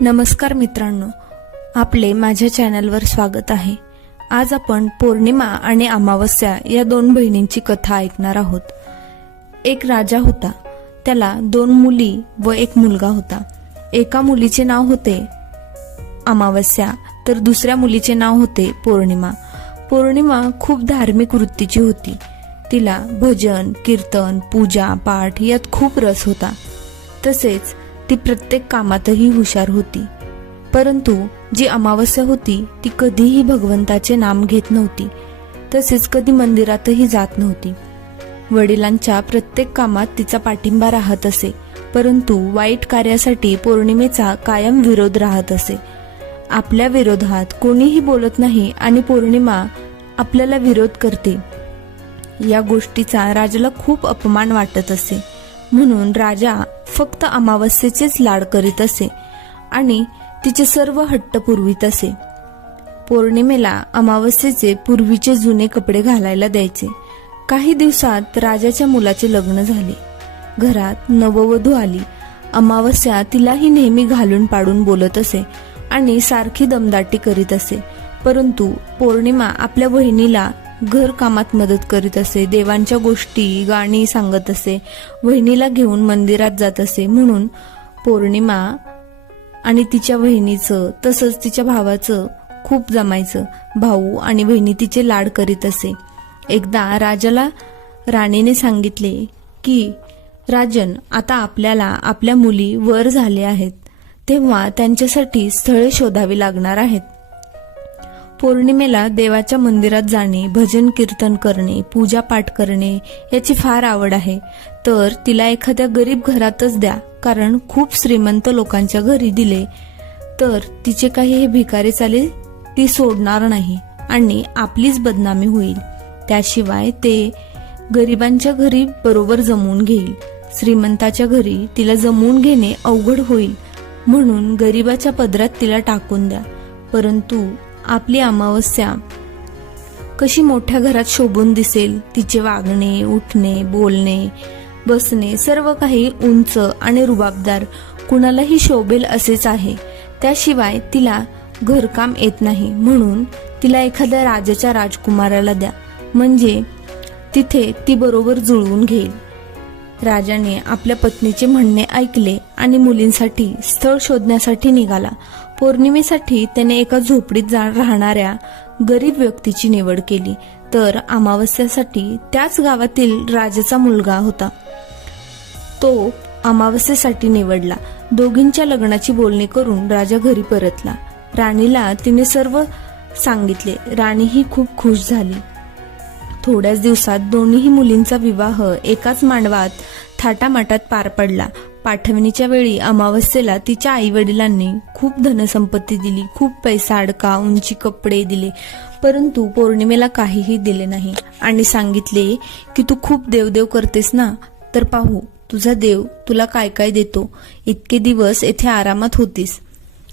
नमस्कार मित्रांनो, आपले माझ्या चॅनलवर स्वागत आहे। आज आपण पौर्णिमा आणि अमावस्या या दोन बहिणींची कथा ऐकणार आहोत। एक राजा होता, त्याला 2 मुली व 1 मुलगा होता। एका मुलीचे नाव होते अमावस्या तर दुसऱ्या मुलीचे नाव होते पौर्णिमा। पौर्णिमा खूप धार्मिक वृत्तीची होती। तिला भजन, कीर्तन, पूजा, पाठ यात खूप रस होता। तसेच ती प्रत्येक कामातही हुशार होती। परंतु जी अमावस्या होती ती कधीही भगवंताचे नाम घेत नव्हती, तसेच कधी मंदिरातही जात नव्हती। वडिलांच्या प्रत्येक कामात तिचा पाठिंबा राहत असे, परंतु वाईट कार्यासाठी पौर्णिमेचा कायम विरोध राहत असे। आपल्या विरोधात कोणीही बोलत नाही आणि पौर्णिमा आपल्याला विरोध करते, या गोष्टीचा राजाला खूप अपमान वाटत असे। म्हणून राजा फक्त अमावस्येचेच लाड करीत असे आणि तिचे सर्व हट्ट पुरवीत असे। पौर्णिमेला अमावस्येचे पूर्वीचे जुने कपडे घालायला द्यायचे। काही दिवसात राजाच्या मुलाचे लग्न झाले। घरात नववधू आली। अमावस्या तिलाही नेहमी घालून पाडून बोलत असे आणि सारखी दमदाटी करीत असे, परंतु पौर्णिमा आपल्या बहिणीला घर कामात मदत करीत असे, देवांच्या गोष्टी गाणी सांगत असे, बहिणीला घेऊन मंदिरात जात असे। म्हणून पौर्णिमा आणि तिच्या बहिणीचं तसंच तिच्या भावाचं खूप जमायचं। भाऊ आणि बहिणी तिचे लाड करीत असे। एकदा राजाला राणीने सांगितले की राजन, आता आपल्याला आपल्या मुली वर झाले आहेत, तेव्हा त्यांच्यासाठी स्थळे शोधावी लागणार आहेत। पौर्णिमेला देवाच्या मंदिरात जाणे, भजन कीर्तन करणे, पूजा पाठ करणे याची फार आवड आहे, तर तिला एखाद्या गरीब घरातच द्या, कारण खूप श्रीमंत लोकांच्या घरी दिले तर तिचे काही हे भिकारी चाले ती सोडणार नाही आणि आपलीच बदनामी होईल। त्याशिवाय ते गरिबांच्या घरी बरोबर जमवून घेईल, श्रीमंताच्या घरी तिला जमवून घेणे अवघड होईल, म्हणून गरिबाच्या पदरात तिला टाकून द्या। परंतु आपली अमावस्या कशी मोठ्या घरात शोभून दिसेल, तिचे वागणे, उठणे, बोलणे, बसणे सर्व काही उंच आणि रुबाबदार, कुणालाही शोभेल असेच आहे। त्याशिवाय तिला घरकाम येत नाही, म्हणून तिला एखाद्या राजाच्या राजकुमाराला द्या, म्हणजे तिथे ती बरोबर जुळवून घेईल। राजाने आपल्या पत्नीचे म्हणणे ऐकले आणि मुलींसाठी स्थळ शोधण्यासाठी निघाला। पौर्णिमेसाठी त्याने एका झोपडीत राहणाऱ्या गरीब व्यक्तीची निवड केली, तर अमावस्यासाठी त्याच गावातील राजाचा मुलगा होता, तो अमावस्येसाठी निवडला। दोघींच्या लग्नाची बोलणी करून राजा घरी परतला। राणीला तिने सर्व सांगितले। राणीही खूप खुश झाली। थोड्याच दिवसात दोन्ही मुलींचा विवाह एकाच मांडवात थाटामाटात पार पडला। पाठवणीच्या वेळी अमावस्येला तिच्या आई वडिलांनी खूप धनसंपत्ती दिली, खूप पैसा अडका, उंची कपडे दिले, परंतु पौर्णिमेला काहीही दिले नाही आणि सांगितले की तू खूप देवदेव करतेस ना, तर पाहू तुझा देव तुला काय काय देतो। इतके दिवस येथे आरामात होतीस,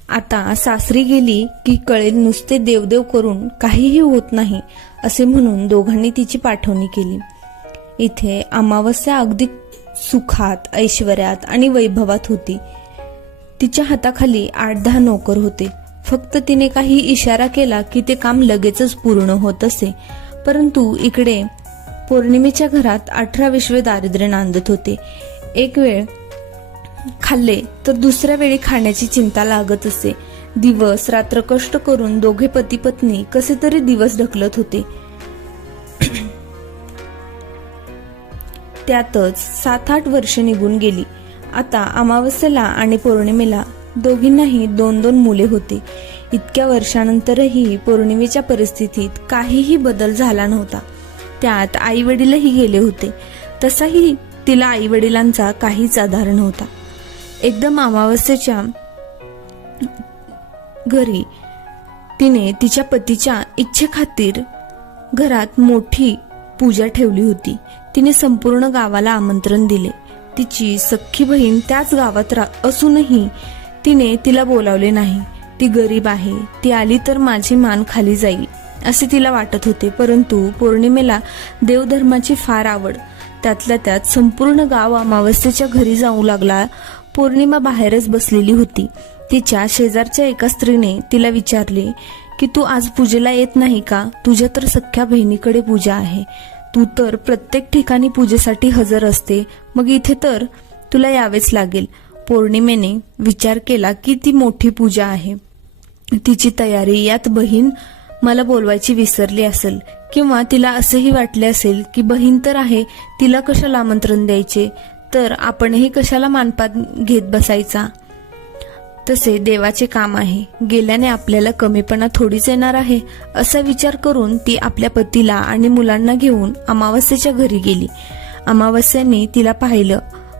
आता सासरी गेली की कळेल, नुसते देवदेव करून काहीही होत नाही असे म्हणून दोघांनी तिची पाठवणी केली। इथे अमावस्या अगदी सुखात, ऐश्वर्यात आणि वैभवात होती। तिच्या हाताखाली 8-10 नोकर होते। फक्त तिने काही इशारा केला की ते काम लगेचच पूर्ण होत असे। परंतु इकडे पौर्णिमेच्या घरात 18 विश्वे दारिद्र्य नांदत होते। एक वेळ खाल्ले तर दुसऱ्या वेळी खाण्याची चिंता लागत असे। दिवस रात्र कष्ट करून दोघे पती पत्नी कसे तरी दिवस ढकलत होते। त्यातच 7-8 वर्ष निघून गेली। आता अमावस्येला आणि पौर्णिमेला दोघींनाही 2-2 मुले होते। इतक्या वर्षानंतरही पौर्णिमेच्या परिस्थितीत काहीही बदल झाला नव्हता। त्यात आई वडीलही गेले होते, तसाही तिला आई वडिलांचा काहीच आधार नव्हता। एकदम अमावस्येच्या घरी तिने तिच्या पतीच्या इच्छेखातीर घरात मोठी पूजा ठेवली होती। तिने संपूर्ण गावाला आमंत्रण दिले। तिची सख्खी बहीण त्याच गावात असूनही तिने तिला बोलावले नाही। ती गरीब आहे, ती आली तर माझी मान खाली जाईल असे तिला वाटत होते। परंतु पौर्णिमेला देवधर्माची फार आवड, त्यातल्या त्यात संपूर्ण गाव अमावस्येच्या घरी जाऊ लागला। पौर्णिमा बाहेरच बसलेली होती. तिच्या शेजारच्या एका स्त्रीने तिला विचारले की तू आज पूजेला येत नाही का? तुझ्या तर सख्ख्या बहिणीकडे पूजा आहे. तू तर प्रत्येक ठिकाणी पूजेसाठी हजर असते, मग इथे तर तुला यावेच लागेल. पौर्णिमेने विचार केला की ती मोठी पूजा आहे, तिची तयारी, यात बहीण मला बोलवायची विसरली असेल, किंवा तिला असंही वाटले असेल की बहीण तर आहे, तिला कशाला आमंत्रण द्यायचे, तर आपणही कशाला मानपात घेत बसायचा. तसे देवाचे काम आहे, गेल्याने आपल्याला कमीपणा थोडीच येणार आहे, असा विचार करून ती आपल्या पतीला आणि मुलांना घेऊन अमावस्येच्या घरी गेली. अमावस्याने तिला पाहिलं,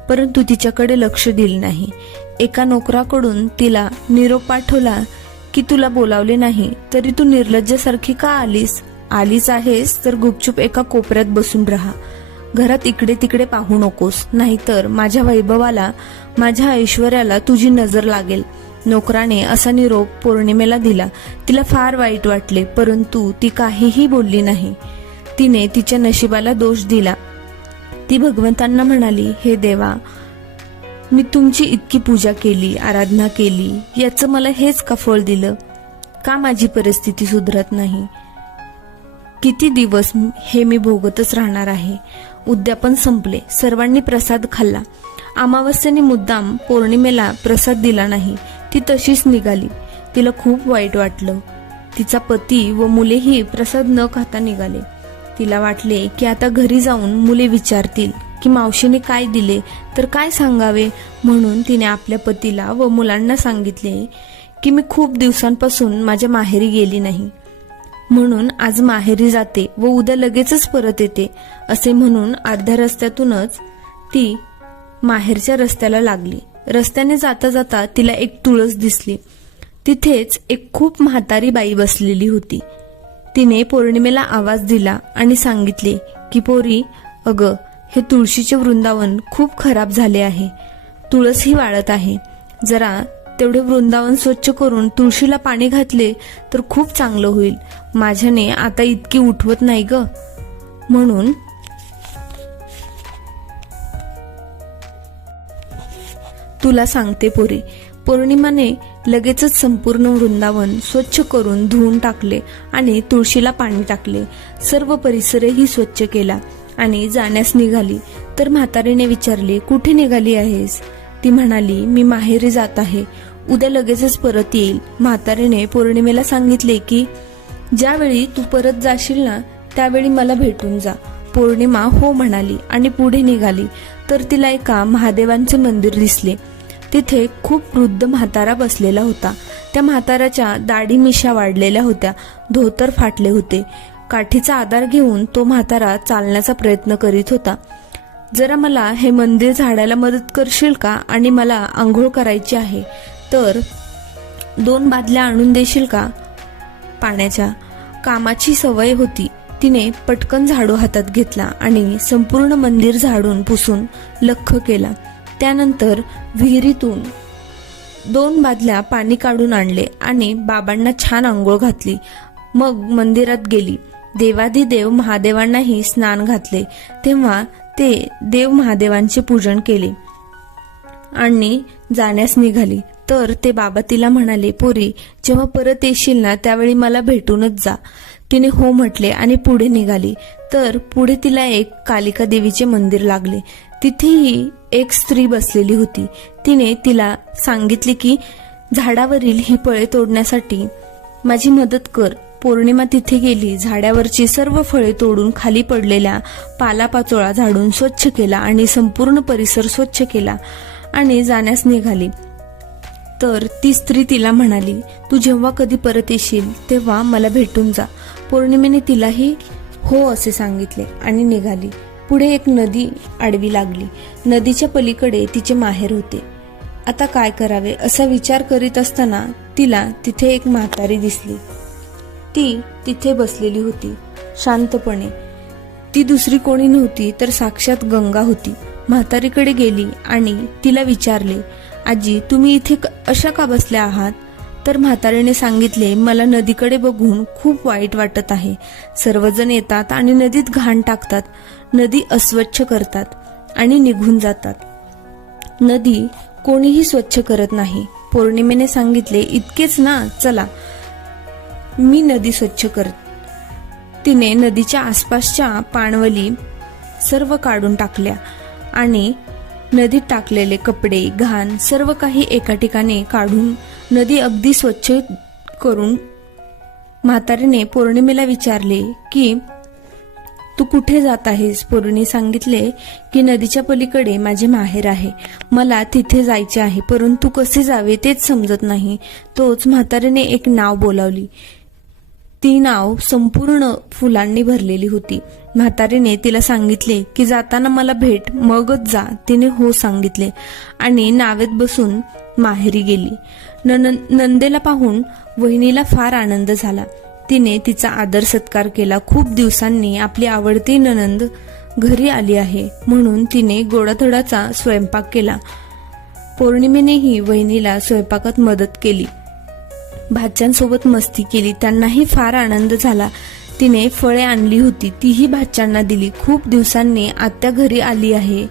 परंतु तिच्याकडे लक्ष दिले नाही. एका नोकराकडून तिला निरोप पाठवला की तुला बोलावले नाही तरी तू निर्लज्जासारखी का आलीच आहेस तर गुपचूप एका कोपऱ्यात बसून राहा. घरात इकडे तिकडे पाहू नकोस, नाहीतर माझ्या वैभवाला, माझ्या ऐश्वर्याला तुझी नजर लागेल. नोकराने असा निरोप पौर्णिमेला दिला. तिला फार वाईट वाटले, परंतु ती काहीही बोलली नाही. तिने तिच्या नशिबाला दोष दिला. ती भगवंतांना म्हणाली, हे देवा, मी तुमची इतकी पूजा केली, आराधना केली, याचं मला हेच का फळ दिलं? का माझी परिस्थिती सुधरत नाही? किती दिवस हे मी भोगतच राहणार आहे. उद्यापन संपले, सर्वांनी प्रसाद खाल्ला. अमावस्येने मुद्दाम पौर्णिमेला प्रसाद दिला नाही. ती तशीच निघाली. तिला खूप वाईट वाटलं. तिचा पती व मुलेही प्रसाद न खाता निघाले. तिला वाटले की आता घरी जाऊन मुले विचारतील की मावशीने काय दिले, तर काय सांगावे, म्हणून तिने आपल्या पतीला व मुलांना सांगितले की मी खूप दिवसांपासून माझ्या माहेरी गेली नाही, म्हणून आज माहेरी जाते व उद्या लगेचच परत येते. असे म्हणून अर्ध्या रस्त्यातूनच ती माहेरच्या रस्त्याला लागली. रस्त्याने जाता जाता तिला एक तुळस दिसली. तिथेच एक खूप म्हातारी बाई बसलेली होती. तिने पौर्णिमेला आवाज दिला आणि सांगितले की पोरी, अगं, हे तुळशीचे वृंदावन खूप खराब झाले आहे. तुळसही वाळत आहे. जरा तेवढे वृंदावन स्वच्छ करून तुळशीला पाणी घातले तर खूप चांगलं होईल. माझ्याने आता इतकी उठवत नाही ग. म्हणून तुला सांगते पोरी. पौर्णिमाने लगेचच संपूर्ण वृंदावन स्वच्छ करून धुवून टाकले आणि तुळशीला पाणी टाकले. सर्व परिसरही स्वच्छ केला आणि जाण्यास निघाली. तर म्हातारीने विचारले, कुठे निघाली आहेस? ती म्हणाली, मी माहेरी जात आहे, उद्या लगेचच परत येईल. म्हातारीने पौर्णिमेला सांगितले की ज्यावेळी तू परत जाशील ना, त्यावेळी मला भेटून जा. पौर्णिमा हो म्हणाली आणि पुढे निघाली. तर तिला एका महादेवांचे मंदिर दिसले. तिथे खूप वृद्ध म्हातारा बसलेला होता. त्या म्हाताऱ्याच्या दाढी मिशा वाढलेल्या होत्या, धोतर फाटले होते. काठीचा आधार घेऊन तो म्हातारा चालण्याचा प्रयत्न करीत होता. जरा मला हे मंदिर झाडायला मदत करशील का? आणि मला आंघोळ करायची आहे, तर 2 बादल्या आणून देशील का पाण्याच्या? कामाची सवय होती. तिने पटकन झाडू हातात घेतला आणि संपूर्ण मंदिर झाडून पुसून लख्ख केला. त्यानंतर विहिरीतून 2 बादल्या पाणी काढून आणले आणि बाबांना छान आंघोळ घातली. मग मंदिरात गेली. देवाधिदेव महादेवांनाही स्नान घातले. तेव्हा ते देव महादेवांचे पूजन केले आणि जाण्यास निघाली. तर ते बाबा तिला म्हणाले, पोरी, जेव्हा परत येशील ना, त्यावेळी मला भेटूनच जा. तिने हो म्हटले आणि पुढे निघाली. तर पुढे तिला एक कालिका देवीचे मंदिर लागले. तिथेही एक स्त्री बसलेली होती. तिने तिला सांगितले की झाडावरील ही फळे तोडण्यासाठी माझी मदत कर. पौर्णिमा तिथे गेली. झाडावरची सर्व फळे तोडून खाली पडलेल्या पालापाचोळा झाडून स्वच्छ केला आणि संपूर्ण परिसर स्वच्छ केला आणि जाण्यास निघाली. तर ती स्त्री तिला म्हणाली, तू जेव्हा कधी परत येशील तेव्हा मला भेटून जा. पौर्णिमेने तिलाही हो असे सांगितले आणि निघाली. पुढे एक नदी आडवी लागली. नदीच्या पलीकडे तिचे माहेर होते. आता काय करावे असा विचार करीत असताना तिला तिथे एक म्हातारी दिसली. ती तिथे बसलेली होती शांतपणे. ती दुसरी कोणी नव्हती तर साक्षात गंगा होती. म्हातारीकडे गेली आणि तिला विचारले, आजी, तुम्ही इथे अशा का बसल्या आहात? तर म्हातारीने सांगितले, मला नदीकडे बघून खूप वाईट वाटत आहे. सर्वजण येतात आणि नदीत घाण टाकतात, नदी अस्वच्छ करतात आणि निघून जातात. नदी कोणीही स्वच्छ करत नाही. पौर्णिमेने सांगितले, इतकेच ना, चला मी नदी स्वच्छ करत. तिने नदीच्या आसपासच्या पाणवली सर्व काढून टाकल्या आणि नदीत टाकलेले कपडे, घाण सर्व काही एका ठिकाणी काढून नदी अगदी स्वच्छ करून म्हातारीने पौर्णिमेला विचारले की तू कुठे जात आहेस? पौर्णिमे सांगितले की नदीच्या पलीकडे माझे माहेर आहे, मला तिथे जायचे आहे, परंतु कसे जावे तेच समजत नाही. तोच म्हातारीने एक नाव बोलावली. ती नाव संपूर्ण फुलांनी भरलेली होती. म्हातारीने तिला सांगितले की जाताना मला भेट, मगच जा. तिने हो सांगितले आणि नावेत बसून माहेरी गेली. नंदेला पाहून वहिनीला फार आनंद झाला. तिने तिचा आदर सत्कार केला. खूप दिवसांनी आपली आवडती नणंद घरी आली आहे म्हणून तिने गोडाधोडाचा स्वयंपाक केला. पौर्णिमेनेही वहिनीला स्वयंपाकात मदत केली. भाच्यांसोबत मस्ती केली. त्यांनाही फार आनंद झाला. तिने फळे आणली होती, तीही भाच्यांना दिली. खूप दिवसांनी आत्या घरी आली आहे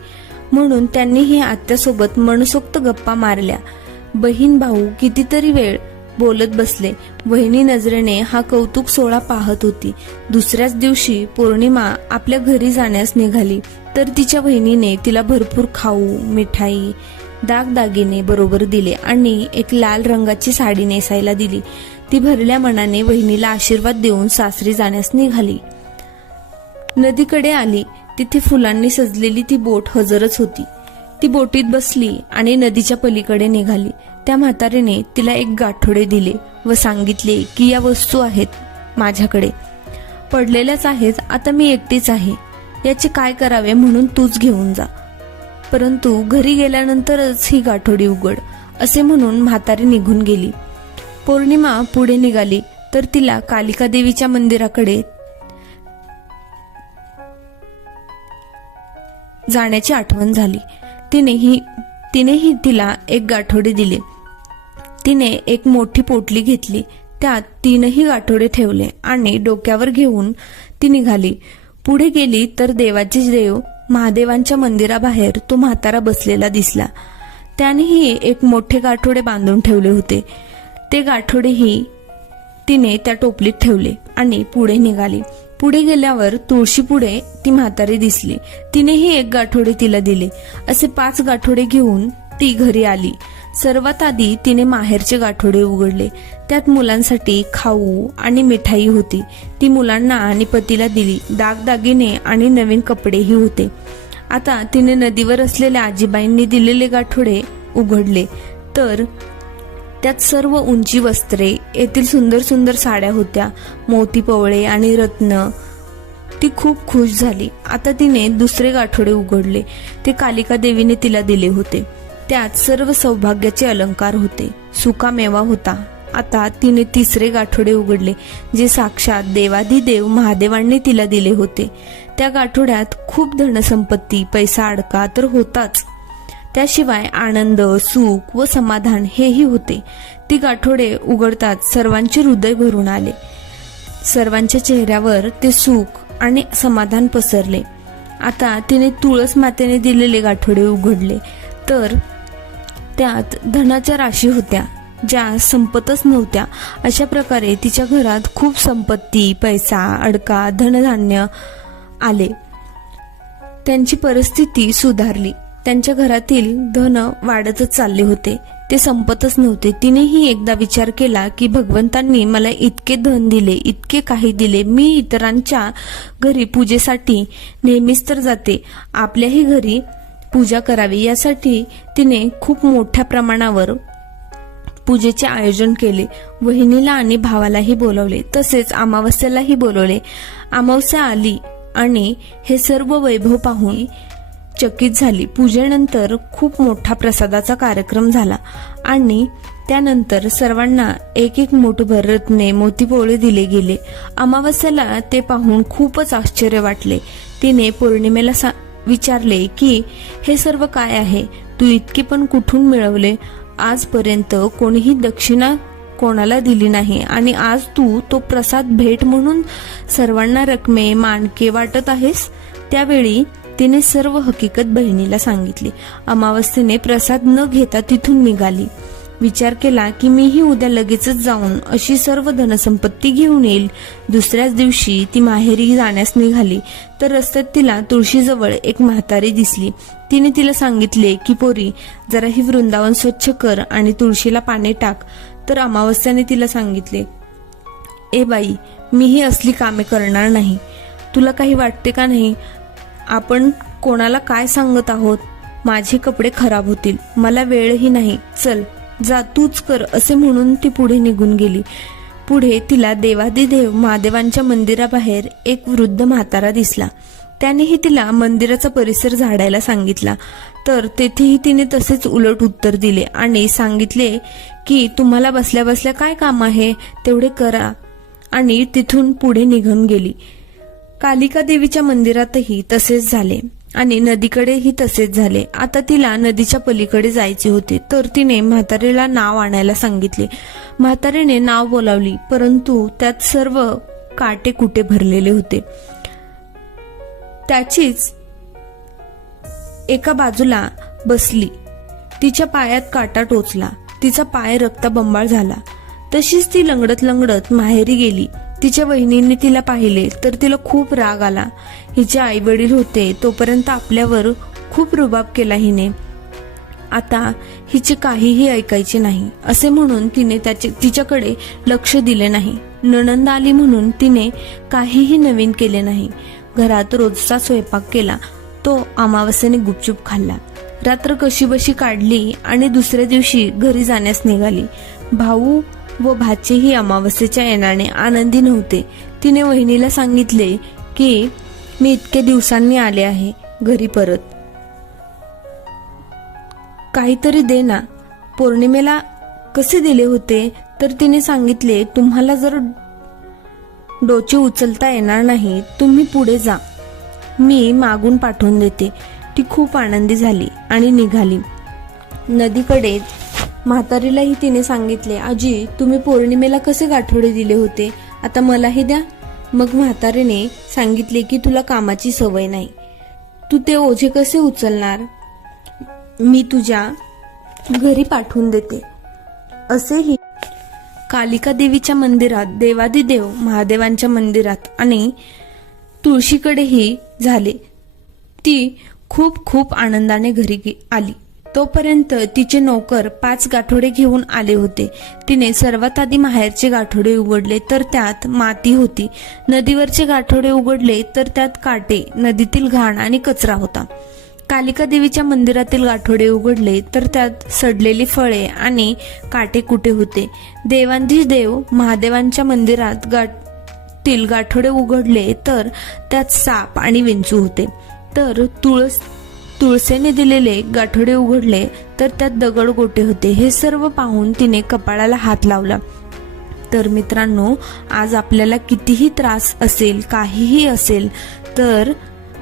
म्हणून त्यांनीही आत्यासोबत मनसोक्त गप्पा मारल्या. बहीण भाऊ कितीतरी वेळ बोलत बसले. वहिनी नजरेने हा कौतुक सोहळा पाहत होती. दुसऱ्याच दिवशी पौर्णिमा आपल्या घरी जाण्यास निघाली तर तिच्या वहिनीने तिला भरपूर खाऊ, मिठाई, दागदागिने बरोबर दिले आणि एक लाल रंगाची साडी नेसायला दिली. ती भरल्या मनाने वहिनीला आशीर्वाद देऊन सासरी जाण्यास निघाली. नदीकडे आली. तिथे फुलांनी सजलेली ती बोट हजरच होती. ती बोटीत बसली आणि नदीच्या पलीकडे निघाली. त्या म्हातारीने तिला एक गाठोडे दिले व सांगितले की या वस्तू आहेत माझ्याकडे, पडलेल्याच आहेत, आता मी एकटीच आहे, याचे काय करावे म्हणून तूच घेऊन जा, परंतु घरी गेल्यानंतरच ही गाठोडी उघड, असे म्हणून म्हातारी निघून गेली. पौर्णिमा पुढे निघाली तर तिला कालिका देवीच्या मंदिराकडे जाण्याची आठवण झाली. तिनेही तिला एक गाठोडे दिले. तिने एक मोठी पोटली घेतली, त्यात 3ही गाठोडे ठेवले आणि डोक्यावर घेऊन ती निघाली. पुढे गेली तर देवाचे देव महादेवांच्या मंदिराबाहेर तो म्हातारा बसलेला दिसला. त्यानेही एक मोठे गाठोडे बांधून ठेवले होते. ते गाठोडेही तिने त्या टोपलीत ठेवले आणि पुढे निघाली. पुढे गेल्यावर तुळशी पुढे ती म्हातारी दिसली. तिनेही एक गाठोडे तिला दिले. असे 5 गाठोडे घेऊन ती घरी आली. सर्वात आधी तिने माहेरचे गाठोडे उघडले. त्यात मुलांसाठी खाऊ आणि मिठाई होती. ती मुलांना आणि पतीला दिली. दागदागिने आणि नवीन कपडेही होते. आता तिने नदीवर असलेल्या आजीबाईंनी दिलेले गाठोडे उघडले तर त्यात सर्व उंची वस्त्रे, येथील सुंदर सुंदर साड्या होत्या, मोती पवळे आणि रत्न. ती खूप खुश झाली. आता तिने दुसरे गाठोडे उघडले. ते कालिका देवीने तिला दिले होते. त्यात सर्व सौभाग्याचे अलंकार होते. सुकामेवा होता. आता तिने तिसरे गाठोडे उघडले, जे साक्षात देवाधिदेव महादेवांनी तिला दिले होते. त्या गाठोड्यात खूप धनसंपत्ती, पैसा अडका तर होताच, त्याशिवाय आनंद, सुख व समाधान हेही होते. ती गाठोडे उघडताच सर्वांचे हृदय भरून आले. सर्वांच्या चेहऱ्यावर ते सुख आणि समाधान पसरले. आता तिने तुळस मातेने दिलेले गाठोडे उघडले तर त्यात धनाच्या राशी होत्या, ज्या संपतच नव्हत्या. अशा प्रकारे तिच्या घरात खूप संपत्ती, पैसा, अडका, धनधान्य आले. त्यांची परिस्थिती सुधारली. त्यांच्या घरातील धन वाढतच चालले होते, ते संपतच नव्हते. तिनेही एकदा विचार केला की भगवंतांनी मला इतके धन दिले, इतके काही दिले, मी इतरांच्या घरी पूजेसाठी नेहमीच तर जाते, आपल्याही घरी पूजा करावी, यासाठी तिने खूप मोठ्या प्रमाणावर पूजेचे आयोजन केले. वहिनीला आणि भावालाही बोलवले, तसेच अमावस्यालाही बोलवले. अमावस्या आली आणि हे सर्व वैभव पाहून चकित झाली. पूजेनंतर खूप मोठा प्रसादाचा कार्यक्रम झाला आणि त्यानंतर सर्वांना एक एक मुठभर रत्ने, मोतीपोळे दिले गेले. अमावस्याला ते पाहून खूपच आश्चर्य वाटले. तिने पौर्णिमेला विचारले की हे सर्व काय आहे, तू इतके पण कुठून मिळवले? आजपर्यंत कोणीही दक्षिणा कोणाला दिली नाही आणि आज तू तो प्रसाद भेट म्हणून सर्वांना रकमे, मानके वाटत आहेस. त्यावेळी तिने सर्व हकीकत बहिणीला सांगितली. अमावस्येने प्रसाद न घेता तिथून निघाली. विचार केला की मीही उद्या लगेचच जाऊन अशी सर्व धनसंपत्ती घेऊन येईल. दुसऱ्याच दिवशी ती माहेरी जाण्यास निघाली तर रस्त्यात तिला तुळशीजवळ एक म्हातारी दिसली. तिने तिला सांगितले की पोरी, जरा ही वृंदावन स्वच्छ कर आणि तुळशीला पाणी टाक. तर अमावस्याने तिला सांगितले, ए बाई, मी ही असली कामे करणार नाही. तुला काही वाटते का नाही? आपण कोणाला काय सांगत आहोत? माझे कपडे खराब होतील, मला वेळही नाही. चल जा, तूच कर, असे म्हणून ती पुढे निघून गेली. पुढे तिला देवादिदेव महादेवांच्या मंदिराबाहेर एक वृद्ध म्हातारा दिसला. त्यानेही तिला मंदिराचा परिसर झाडायला सांगितला. तर तेथेही तिने तसेच उलट उत्तर दिले आणि सांगितले की तुम्हाला बसल्या बसल्या काय काम आहे, तेवढे करा, आणि तिथून पुढे निघून गेली. कालिका देवीच्या मंदिरातही तसेच झाले आणि नदीकडेही तसेच झाले. आता तिला नदीच्या पलीकडे जायचे होते. तर तिने म्हातारीला नाव आणायला सांगितले. म्हातारीने नाव बोलावली, परंतु त्यात सर्व काटे कुटे भरलेले होते. त्याचीच एका बाजूला बसली. तिच्या पायात काटा टोचला. तिचा पाय रक्ताबंबाळ झाला. तशीच ती लंगडत लंगडत माहेरी गेली. तिच्या वहिनीने तिला पाहिले तर तिला खूप राग आला. हिचे आई वडील होते तोपर्यंत आपल्यावर खूप रुबाब केला हिने, आता हिचे काहीही ऐकायचे नाही असे म्हणून तिने तिच्याकडे लक्ष दिले नाही. नणंद आली म्हणून तिने काहीही नवीन केले नाही. घरात रोजचा स्वयंपाक केला, तो अमावस्येने गुपचूप खाल्ला. रात्र कशीबशी काढली आणि दुसऱ्या दिवशी घरी जाण्यास निघाली. भाऊ व भाचेही अमावस्येच्या येण्याने आनंदी नव्हते. तिने वहिनीला सांगितले की मी इतके दिवसांनी आले आहे घरी परत, काहीतरी दे ना. पौर्णिमेला कसे दिले होते? तर तिने सांगितले, तुम्हाला जर डोचे उचलता येणार नाही तुम्ही पुढे जा, मी मागून पाठवून देते. ती खूप आनंदी झाली आणि निघाली. नदीकडे म्हातारीलाही तिने सांगितले, आजी तुम्ही पौर्णिमेला कसे गाठोडे दिले होते, आता मलाही द्या. मग म्हातारीने सांगितले की तुला कामाची सवय नाही, तू ते ओझे कसे उचलणार, मी तुझ्या घरी पाठवून देते. असेही कालिका देवीच्या मंदिरात, देवादिदेव महादेवांच्या मंदिरात आणि तुळशीकडेही झाले. ती खूप खूप आनंदाने घरी आली. तोपर्यंत तिचे नौकर 5 गाठोडे घेऊन आले होते. तिने सर्वात आधी माहेरचे गाठोडे उघडले तर त्यात माती होती. नदीवरचे गाठोडे उघडले तर त्यात काटे, नदीतील घाण आणि कचरा होता. कालिका देवीच्या मंदिरातील गाठोडे उघडले तर त्यात सडलेली फळे आणि काटे कुटे होते. देवांधीश देव महादेवांच्या मंदिरात गाठोडे उघडले तर त्यात साप आणि विंचू होते. तर तुळसेने दिलेले गाठोडे उघडले तर त्यात दगड गोटे होते. हे सर्व पाहून तिने कपाळाला हात लावला. तर मित्रांनो, आज आपल्याला कितीही त्रास असेल, काहीही असेल, तर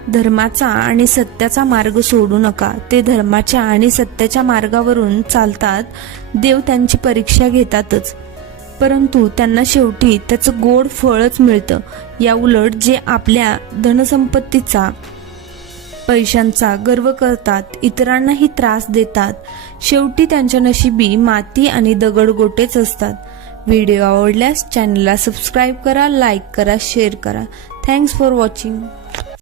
धर्माचा आणि सत्याचा मार्ग सोडू नका. ते धर्माच्या आणि सत्याच्या मार्गावरून चालतात. देव त्यांची परीक्षा घेतातच, परंतु त्यांना शेवटी त्याचं गोड फळच मिळतं. या उलट जे आपल्या धनसंपत्तीचा, पैशांचा गर्व करतात, इतरांनाही त्रास देतात, शेवटी त्यांच्या नशिबी माती आणि दगडगोटेच असतात. व्हिडिओ आवडल्यास चॅनलला सबस्क्राईब करा, लाईक करा, शेअर करा. Thanks for watching.